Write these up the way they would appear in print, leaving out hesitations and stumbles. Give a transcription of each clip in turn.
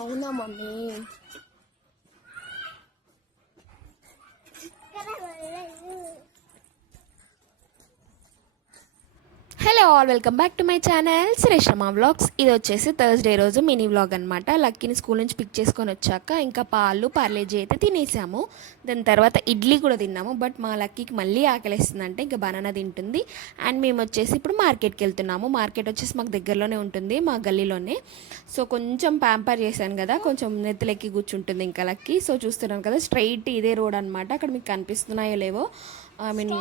అవునా mummy? Hello all, welcome back to my channel Shreshma vlogs. ఇది వచ్చేసి థర్స్డే రోజు మినీ వ్లాగ్ అనమాట. లక్కీని స్కూల్ నుంచి పిక్ చేసుకొని వచ్చాక ఇంకా పాలు పార్లేజీ అయితే తినేసాము. దాని తర్వాత ఇడ్లీ కూడా తిన్నాము. బట్ మా లక్కీకి మళ్ళీ ఆకలిస్తుందంటే ఇంకా బనానా తింటుంది. అండ్ మేము వచ్చేసి ఇప్పుడు మార్కెట్కి వెళ్తున్నాము. మార్కెట్ వచ్చేసి మాకు దగ్గరలోనే ఉంటుంది, మా గల్లీలోనే. సో కొంచెం ప్యాంపర్ చేశాను కదా, కొంచెం నెత్తిలెక్కి కూర్చుంటుంది ఇంకా లక్కీ. సో చూస్తున్నాను కదా, స్ట్రైట్ ఇదే రోడ్ అనమాట. అక్కడ మీకు కనిపిస్తున్నాయో లేవో, ఐ మీన్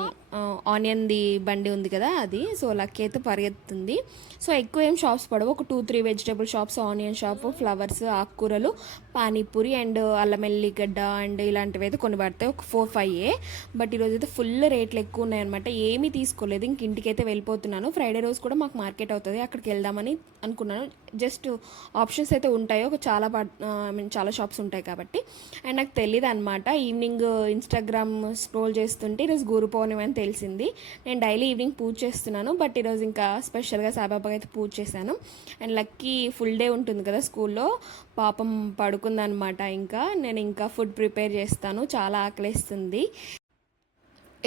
ఆనియన్ది బండి ఉంది కదా అది. సో లక్కీ అయితే పరిగెత్తుంది. సో ఎక్కువ ఏం షాప్స్ పడవు, ఒక 2-3 vegetable shops, onion shop, flowers, ఆకుకూరలు, పానీపూరి అండ్ అల్లం ఎల్లిగడ్డ అండ్ ఇలాంటివి అయితే కొన్ని పడతాయి. ఒక 4-5. బట్ ఈరోజు అయితే ఫుల్ రేట్లు ఎక్కువ ఉన్నాయన్నమాట. ఏమీ తీసుకోలేదు, ఇంక ఇంటికి అయితే వెళ్ళిపోతున్నాను. ఫ్రైడే రోజు కూడా మాకు మార్కెట్ అవుతుంది, అక్కడికి వెళ్దామని అనుకున్నాను. జస్ట్ ఆప్షన్స్ అయితే ఉంటాయి, ఒక ఐ మీన్ చాలా షాప్స్ ఉంటాయి కాబట్టి. అండ్ నాకు తెలియదు అనమాట. ఈవినింగ్ ఇన్స్టాగ్రామ్ స్క్రోల్ చేస్తుంటే ఈరోజు గురు పౌర్ణమి అని తెలిసింది. నేను డైలీ ఈవినింగ్ పూజ చేస్తున్నాను, బట్ ఈరోజు ఇంకా స్పెషల్గా సాయిబాబాకి అయితే పూజ చేశాను. అండ్ లక్కీ ఫుల్ డే ఉంటుంది కదా స్కూల్లో, పాపం పడుకుందనమాట. ఇంకా నేను ఇంకా ఫుడ్ ప్రిపేర్ చేస్తాను, చాలా ఆకలిస్తుంది.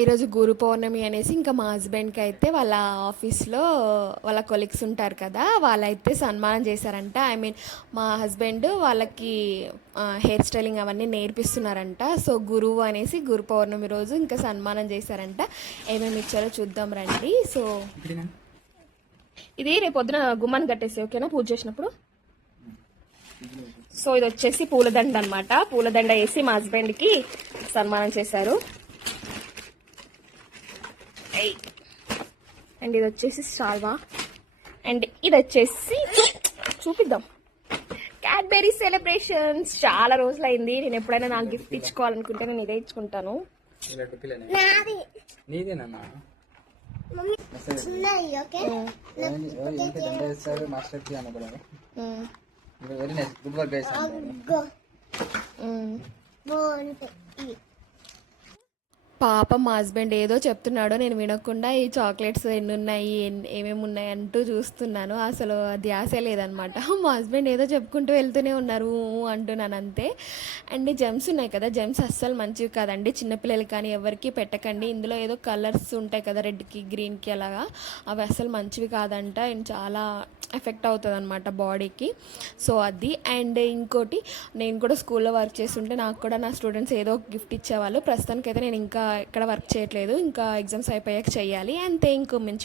ఈరోజు గురు పౌర్ణమి అనేసి ఇంకా మా హస్బెండ్కి అయితే వాళ్ళ ఆఫీస్లో వాళ్ళ కొలీగ్స్ ఉంటారు కదా, వాళ్ళైతే సన్మానం చేశారంట. ఐ మీన్ మా హస్బెండ్ వాళ్ళకి హెయిర్ స్టైలింగ్ అవన్నీ నేర్పిస్తున్నారంట. సో గురువు అనేసి గురు పౌర్ణమి రోజు ఇంకా సన్మానం చేశారంట. ఏమేమి ఇచ్చారో చూద్దాం రండి. సో ఇది రేపు పొద్దున గుమ్మాన్ని కట్టేసి ఓకేనా, పూజ చేసినప్పుడు. సో ఇది వచ్చేసి పూలదండ అనమాట. పూలదండ వేసి మా హస్బెండ్కి సన్మానం చేశారు. అండ్ ఇది వచ్చేసి షాల్వా. అండ్ ఇది వచ్చేసి చూపిద్దాం, క్యాడ్బెరీ సెలబ్రేషన్స్. చాలా రోజులైంది, నేను ఎప్పుడైనా నాకు గిఫ్ట్ ఇచ్చుకోవాలనుకుంటే నేను ఇదే ఇచ్చుకుంటాను. పాప మా హస్బెండ్ ఏదో చెప్తున్నాడో నేను వినకుండా ఈ చాక్లెట్స్ ఎన్ని ఉన్నాయి, ఏమేమి ఉన్నాయి అంటూ చూస్తున్నాను. అసలు ధ్యాసే లేదనమాట. మా హస్బెండ్ ఏదో చెప్పుకుంటూ వెళ్తూనే ఉన్నారు అంటున్నాను అంతే. అండ్ జెమ్స్ ఉన్నాయి కదా, జెమ్స్ అస్సలు మంచివి కాదండి, చిన్నపిల్లలకి కానీ ఎవరికి పెట్టకండి. ఇందులో ఏదో కలర్స్ ఉంటాయి కదా, రెడ్కి గ్రీన్కి అలాగా, అవి అస్సలు మంచివి కాదంట. అండ్ చాలా ఎఫెక్ట్ అవుతుంది అనమాట బాడీకి. సో అది. అండ్ ఇంకోటి, నేను కూడా స్కూల్లో వర్క్ చేస్తుంటే నాకు కూడా నా స్టూడెంట్స్ ఏదో ఒక గిఫ్ట్ ఇచ్చేవాళ్ళు. ప్రస్తుతానికైతే నేను ఇంకా ఎక్కడ వర్క్ చేయట్లేదు, ఇంకా ఎగ్జామ్స్ అయిపోయాక చెయ్యాలి అంతే. ఇంకో మంచి